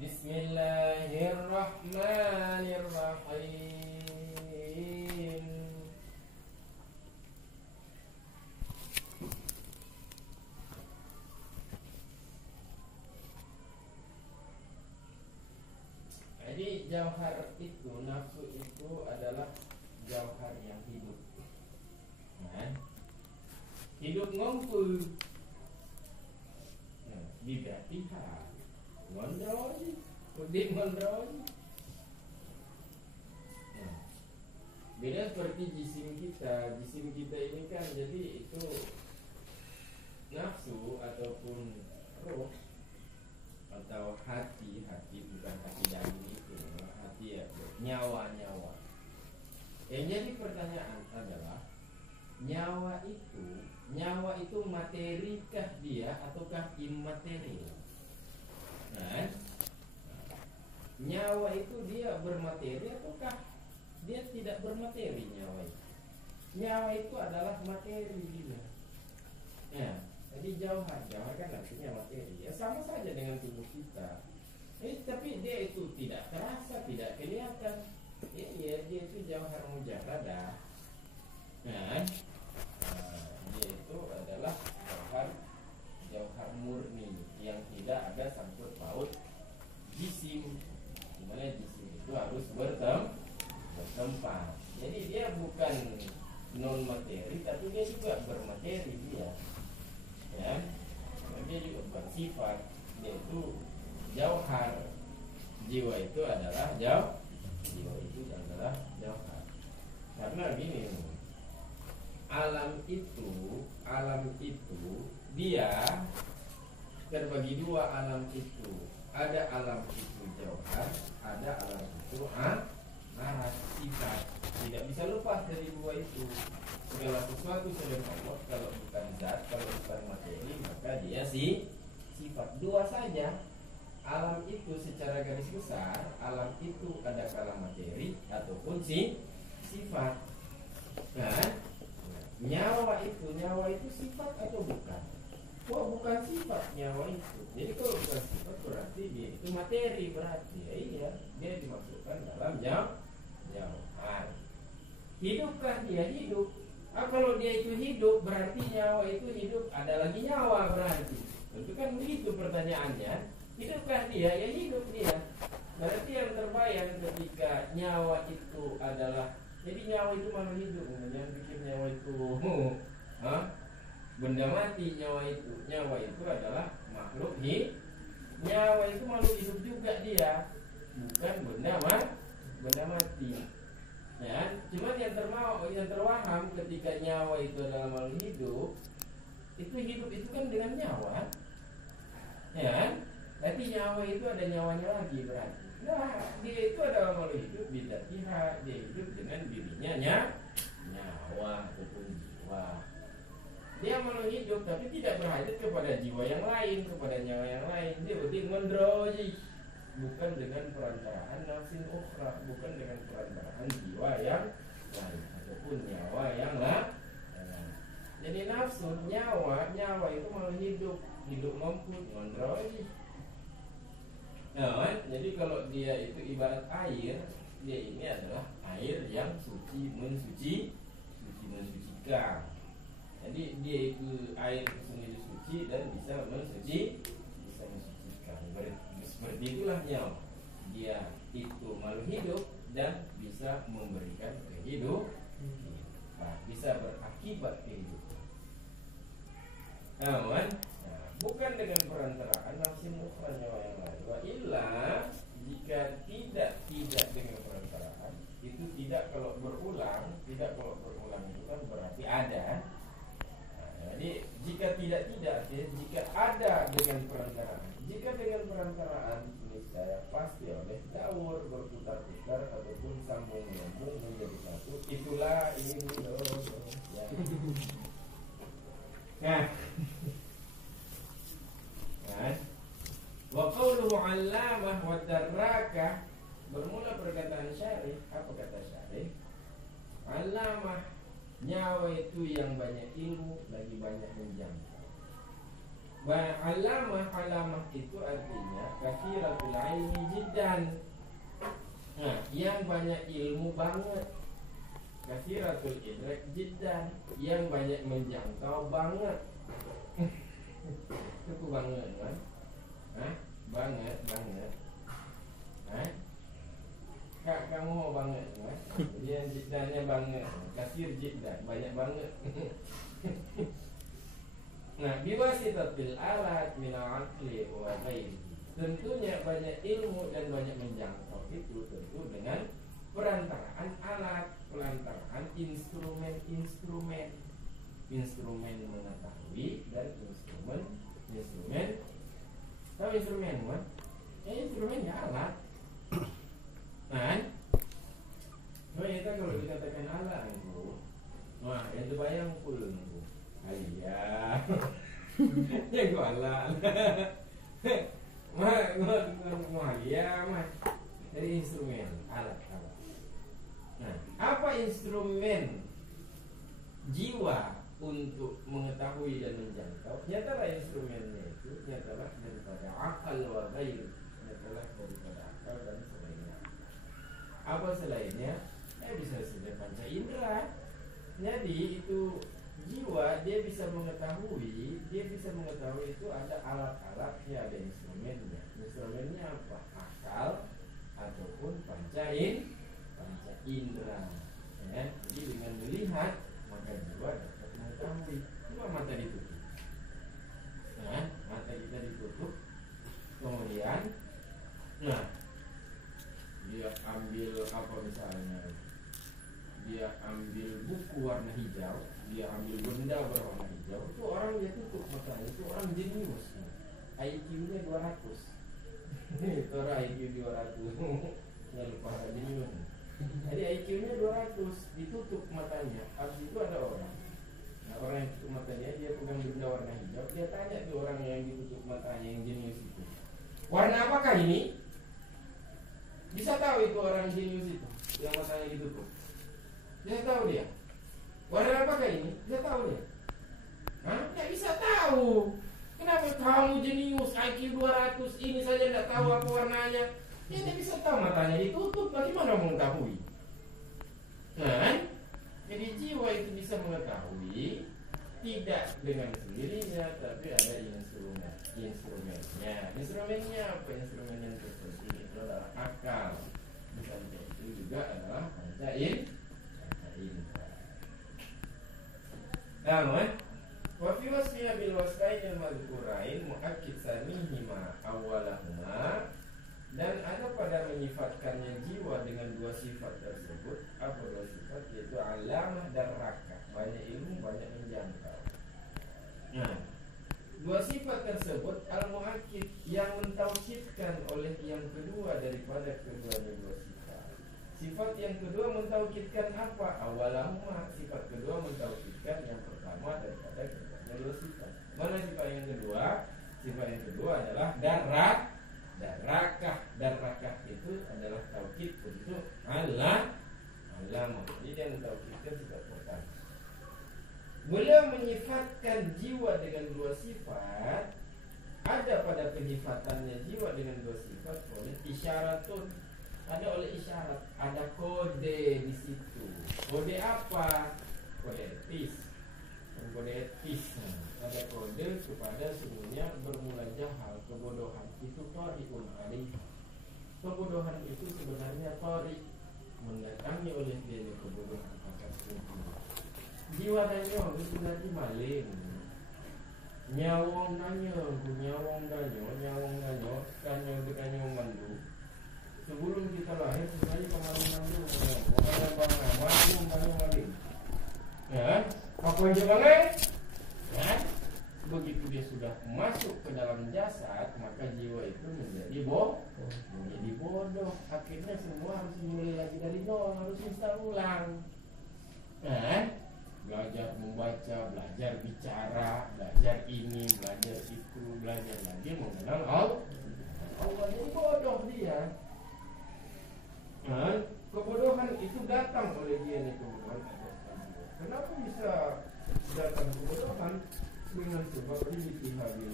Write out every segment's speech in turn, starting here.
Bismillahirrahmanirrahim. Jadi jauhar itu, nafsu itu adalah jauhar yang hidup. Nah, hidup ngumpul. Nah, bidatiha ngonroi, kudip ngonroi. Nah, beda seperti jisim kita. Jisim kita ini kan jadi itu nafsu ataupun roh atau hati bukan hati daging itu, hati ya, nyawa. Yang jadi pertanyaan adalah nyawa itu materikah dia ataukah imateri? Nah, nyawa itu dia bermateri ataukah dia tidak bermateri? Nyawa itu adalah materi dia. Ya, jadi jauhar kan artinya materi. Ya sama saja dengan tubuh kita. Tapi dia itu tidak terasa, tidak kelihatan. Dia itu jauhar mujarradah. Nah, dia itu adalah jauhar murni yang tidak ada sangkut paut jisim. Dimana jisim itu harus bertempat. Jadi dia bukan non materi, tapi dia juga bermateri dia. Ya, dia juga bersifat. Dia itu jauhar. Jiwa itu adalah jauhar. Karena gini, alam itu dia terbagi dua. Alam itu ada alam itu jauhar, ada alam itu sifat. Tidak bisa lepas dari dua itu. Segala sesuatu selain Allah, kalau bukan zat, kalau bukan materi, maka dia sifat. Dua saja. Alam itu secara garis besar, alam itu ada kala materi ataupun sifat. Nah, nyawa itu sifat atau bukan? Bukan sifat nyawa itu. Jadi kalau bukan sifat berarti dia itu materi, berarti ya iya, dia dimasukkan dalam jauhar. Hidupkah dia? Hidup. Kalau dia itu hidup, berarti nyawa itu hidup. Ada lagi nyawa berarti. Tentu kan begitu pertanyaannya. Hidupkah dia? Ya hidup dia. Berarti yang terbayang ketika nyawa itu adalah, jadi nyawa itu malah hidup. Jangan pikir nyawa itu benda mati. Nyawa itu adalah makhluk hidup. Nyawa itu makhluk hidup juga dia, bukan benda mati. Ya, cuma yang terwaham ketika nyawa itu adalah makhluk hidup. Hidup itu kan dengan nyawa. Ya, berarti nyawa itu ada nyawanya lagi berarti. Nah, dia itu adalah makhluk hidup bidatiha, dia hidup dengan dirinya nyawa ataupun jiwa. Dia makhluk hidup tapi tidak berhajat kepada jiwa yang lain, kepada nyawa yang lain. Dia berarti mendroji, bukan dengan perantaraan nafsin ukhra, bukan dengan perantaraan jiwa yang lain ataupun nyawa yang lain. Jadi nafsu, nyawa itu makhluk hidup mampu mendroji. Nah, jadi kalau dia itu ibarat air, dia ini adalah air yang mensucikan. Jadi dia itu air itu sendiri suci dan bisa mensucikan. Seperti itulah nyawa. Dia itu makhluk hidup dan bisa memberikan kehidupan, bisa berakibat kehidupan. Nah, bukan dengan perantaraan nafsi ukhra nyawa yang lain. Wa illa, jika tidak dengan perantaraan, itu tidak kalau berulang itu kan berarti ada. Jadi jika tidak jika ada dengan perantaraan. Jika dengan perantaraan, niscaya pasti oleh daur berputar-putar ataupun sambung menyambung menjadi satu. Itulah ini ya. Nah, wa qawluhu 'allamah wa darraka, bermula perkataan syarih. Apa kata syarih? 'Allamah, nyawa itu yang banyak ilmu, lagi banyak menjangkau. Alamah itu artinya kathiratul ilmi jiddan. Nah, yang banyak ilmu banget. Kathiratul idrak jiddan, yang banyak menjangkau banget. Itu banget kan? Hah? Banget. Hah? Kak, kamu mau banget kan? Dia jiddannya banget. Kathir jiddan, banyak banget. Nah, biwasitatil alat minal aqli wa ghairi. Tentunya banyak ilmu dan banyak menjangkau itu tentu dengan perantaraan alat, perantaraan instrumen mengetahui dan instrumen. Tahu instrumen kan? Instrumen ya alat. Nah, kita kalau dikatakan alat itu, wah, itu bayang full itu. Ayah, ya gua alat. Mah, dari instrumen alat. Nah, apa instrumen jiwa untuk mengetahui dan menjangkau? Nyatalah instrumennya itu nyatalah daripada akal wa ghair, nyatalah daripada akal dan selainnya. Apa selainnya? Bisa saja panca indera. Jadi itu jiwa dia bisa mengetahui itu ada alat-alatnya, ada instrumennya. Instrumennya apa? Akal ataupun panca indera. Ya, jadi dengan melihat maka jiwa dapat mengetahui. Coba mata ditutup. Nah, mata kita ditutup. Kemudian, nah, dia ambil apa misalnya? Dia ambil buku warna hijau, dia ambil benda berwarna hijau. Itu orang dia tutup matanya, itu orang jenius. IQ-nya 200. Itu orang IQ 200. Yang para jenius. Jadi IQ-nya 200, ditutup matanya. Habis itu ada orang. Nah, orang yang tutup matanya, dia pegang benda warna hijau. Dia tanya tuh orang yang ditutup matanya, yang jenius itu, warna apakah ini? Bisa tahu itu orang jenius itu yang matanya ditutup. Dia tahu dia. Warna apakah ini? Dia tahu dia. Hah? Tidak bisa tahu. Kenapa kamu jenius IQ 200 ini saja tidak tahu apa warnanya? Dia tidak bisa tahu, matanya ditutup. Bagaimana mengetahui? Nah, jadi jiwa itu bisa mengetahui tidak dengan sendirinya, tapi ada instrumennya. Instrumennya apa? Instrumen yang terpenting itu adalah akal. Misalnya itu juga adalah panca indera. Namun, wa fi wasfiha bil wasfain al madhkurain muakkid sanihima awwalahuma, dan ada pada menyifatkannya jiwa dengan dua sifat tersebut. Apa dua sifat? Yaitu alamah dan rakah, banyak ilmu, banyak menjangkau. Nah, dua sifat tersebut al-muakkid, yang mentaukidkan oleh yang kedua daripada keduanya dua sifat. Sifat yang kedua mentaukidkan apa? Awalahuma, sifat kedua mentaukidkan yang pertama daripada keduanya dua sifat. Mana sifat yang kedua? Sifat yang kedua adalah darakah. Darakah itu adalah taukid untuk alamah. Jadi yang mentaukidkan sifat pertama. Beliau menyifatkan jiwa dengan dua sifat. Ada pada penyifatannya jiwa dengan dua sifat oleh isyaratun, ada oleh isyarat, ada kode di situ. Kode apa? Kode etis. Kode etis. Ada kode kepada semuanya bermula jahal, kebodohan itu tariqun alaih. Kebodohan itu sebenarnya tariq, mendatangi oleh dia kebodohan atas dunia. Jiwa danyo itu nanti maling. Nyawang danyo, kanyo mandu. Sebelum kita lahir sebenarnya pemaling-maling, maling. Ya, apa yang jangan? Ya, begitu dia sudah masuk ke dalam jasad, maka jiwa itu menjadi bodoh. Akhirnya semua harus dimulai lagi dari nol, harus install ulang. Belajar membaca, belajar bicara, belajar ini, belajar itu, belajar lagi mengenal Allah. Ini bodoh dia. Kebodohan itu datang oleh dia nih, kebodohan. Kenapa bisa datang kebodohan? Dengan sebab ini dihabil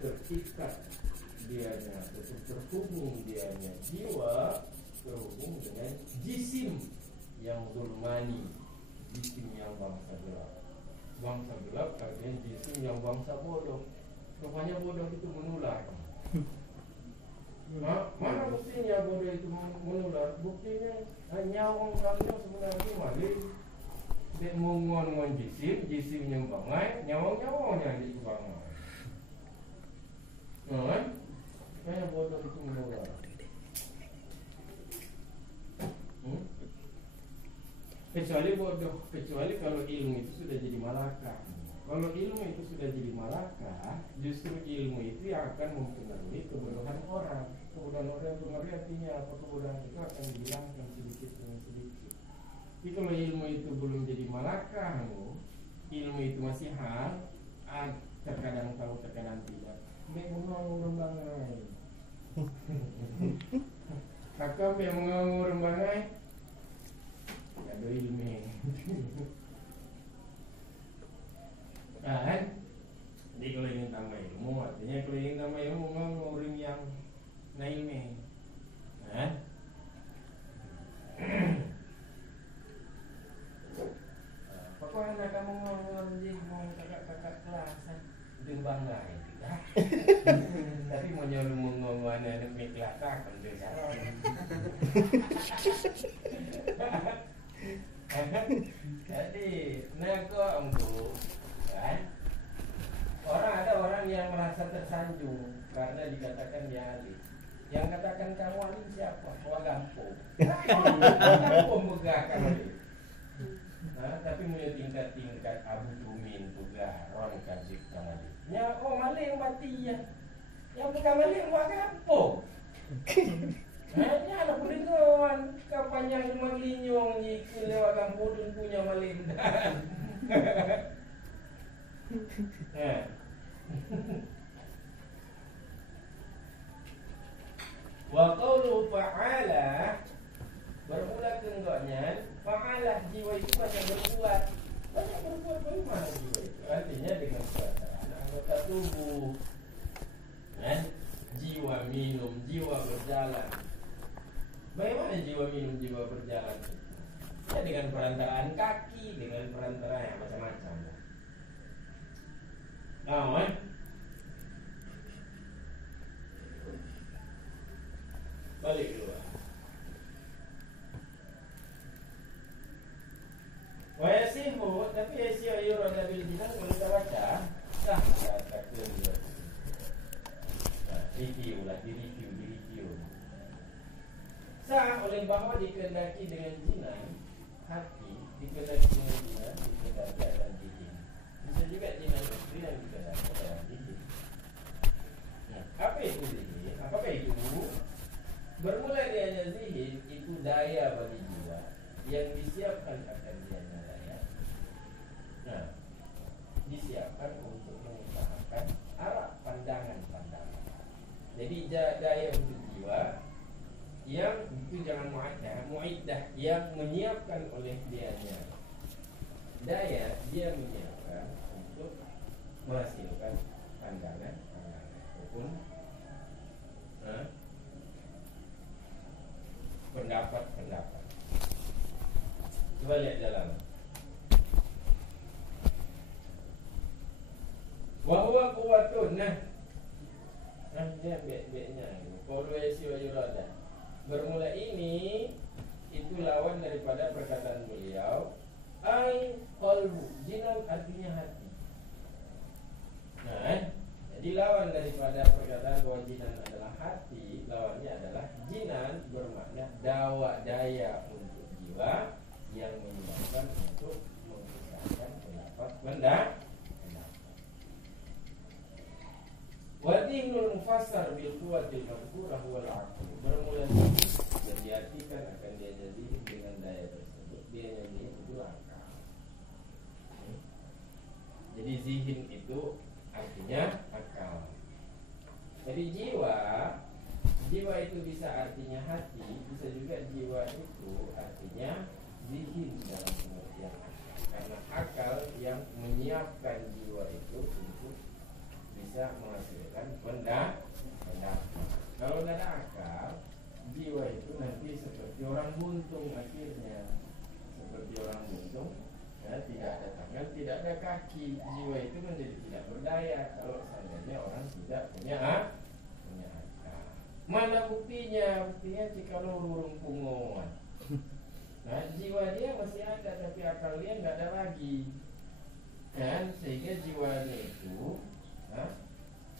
terikat dianya, terhubung dianya jiwa terhubung dengan jisim yang zulmani, jisim yang bangsa gelap. Bangsa gelap artinya jisim yang bangsa bodoh. Rupanya bodoh itu menular. Mana buktinya bodoh itu menular? Buktinya nyawang kalian sebenarnya maling. Dia mengon jisim yang bangai, nyawang-nyawangnya di bangai. Kayak bodoh itu menular. Kecuali bodoh, kecuali kalau ilmu itu sudah jadi malaka. Kalau ilmu itu sudah jadi malaka, justru ilmu itu yang akan mempengaruhi kebodohan orang. Kebodohan orang itu artinya apa? Kebodohan itu akan dihilangkan sedikit demi sedikit. Tapi kalau ilmu itu belum jadi malaka, ilmu itu masih hal, terkadang tahu, terkadang tidak. Mengongur rembangai. Kakak mengongur rembangai. Ada ilmu. Kan? Jadi kalau ingin tambah ilmu, artinya kalau ingin tambah ilmu mengurim yang ilmu. Kan? Pokoknya kamu mau kakak kelasan dembanggai. Tapi mau nyolong mengomong anak miklaka kan dia salah. Jadi kok untuk kan ada orang yang merasa tersanjung karena dikatakan dia alim. Yang katakan kamu alim siapa? Wah gampang. Gampang megahkan alim. Tapi punya tingkat-tingkat Abu Tumin juga orang kajik kali. Ya maling mati ya. Yang bukan maling wah gampang. Hanya anak berintawan kapanjang malinyong nyikil lewat kampudun punya malindan. Wa qawlu fa'ala bermula kenggaknya fa'ala jiwa itu banyak berbuat. Banyak berbuat bagaimana jiwa itu? Artinya dengan perasaan anggota tubuh. Jiwa minum, jiwa berjalan. Bagaimana jiwa minum, jiwa berjalan? Ya dengan perantaraan kaki, dengan perantaraan yang macam-macam. Balik dulu. Wa yasihu, tapi yasihu yurada bil jinan kalau kita baca sah katakan dia. Review lah, di-review. Sah oleh bahwa dikehendaki dengan jinan hati, dikehendaki dengan jinan, dikehendaki akan jihin. Bisa juga jinan istri yang dikehendaki dalam jihin. Apa itu zihin? Apakah itu? Bermula dianya zihin itu daya bagi jiwa yang disiapkan akan dianya daya. Disiapkan untuk mengusahakan arah pandangan. Jadi daya untuk jiwa yang itu jangan mu'iddah yang menyiapkan oleh dianya. Daya dia menyiapkan untuk menghasilkan pandangan ataupun pendapat. Coba lihat dalam. Wa huwa quwwatun. Dia baik-baiknya. Qaulu yasiwa yurada. Bermula ini itu lawan daripada perkataan beliau ai qalbu. Jinan artinya hati. Jadi lawan daripada perkataan bahwa jinan adalah hati, lawannya adalah jinan bermakna daya untuk jiwa yang menyebabkan untuk mengusahakan pendapat Wadinul mufassar bil quwwatil madhkurah wal aql. Bermula dan diartikan akan dia jadi dengan daya tersebut. Dia jadi itu akal. Jadi zihin itu artinya akal. Jadi jiwa itu bisa artinya hati, bisa juga jiwa itu artinya zihin dalam pengertian akal. Karena akal yang menyiapkan jiwa itu untuk bisa menghasilkan pendapat. Kalau tidak ada akal, jiwa itu nanti seperti orang buntung akhirnya. Seperti orang buntung, ya, tidak ada tangan, tidak ada kaki. Jiwa itu menjadi tidak berdaya kalau seandainya orang tidak punya akal. Mana buktinya? Buktinya jika lurung pungungan. Nah, jiwa dia masih ada, tapi akal dia nggak ada lagi. Dan sehingga jiwanya itu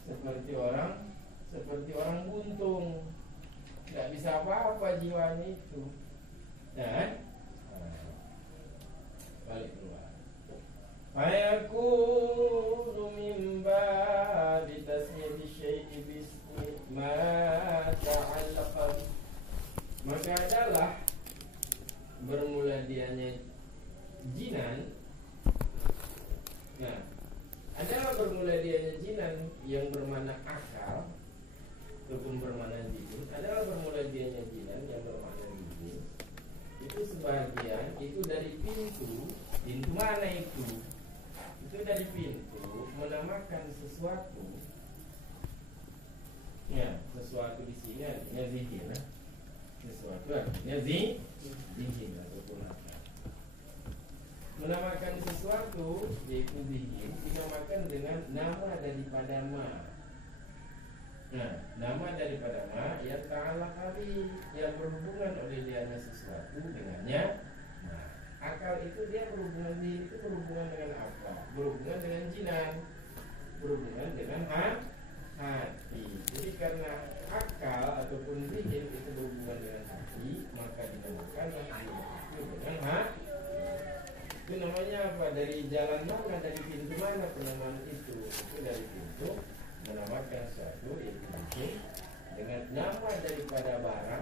seperti orang buntung, nggak bisa apa-apa jiwanya itu. Dan balik keluar. Fayakunu mimba bitasmiyati syai'i bismi ma ta'allaqan. Maka adalah bermula dianya jinan. Nah, adalah bermula dianya jinan yang bermakna akal ataupun bermakna jin. Adalah bermula dianya jinan yang bermakna jin. Itu sebagian itu dari pintu mana itu? Itu dari pintu menamakan sesuatu. Ya, sesuatu di sini artinya zihin. Sesuatu artinya zihin ataupun akal. Menamakan sesuatu yaitu zihin dinamakan dengan nama daripada ma. Nah, nama daripada ma yang ta'ala kali yang berhubungan oleh dianya sesuatu dengannya. Nah, akal itu dia berhubungan, zihin itu berhubungan dengan apa? Berhubungan dengan jinan, berhubungan dengan hati. Jadi karena akal ataupun zihin itu berhubungan dengan hati, maka dinamakan zihin itu dengan hati. Itu namanya apa? Dari jalan mana, dari pintu mana penamaan itu? Itu dari pintu menamakan suatu yaitu zihin dengan nama daripada barang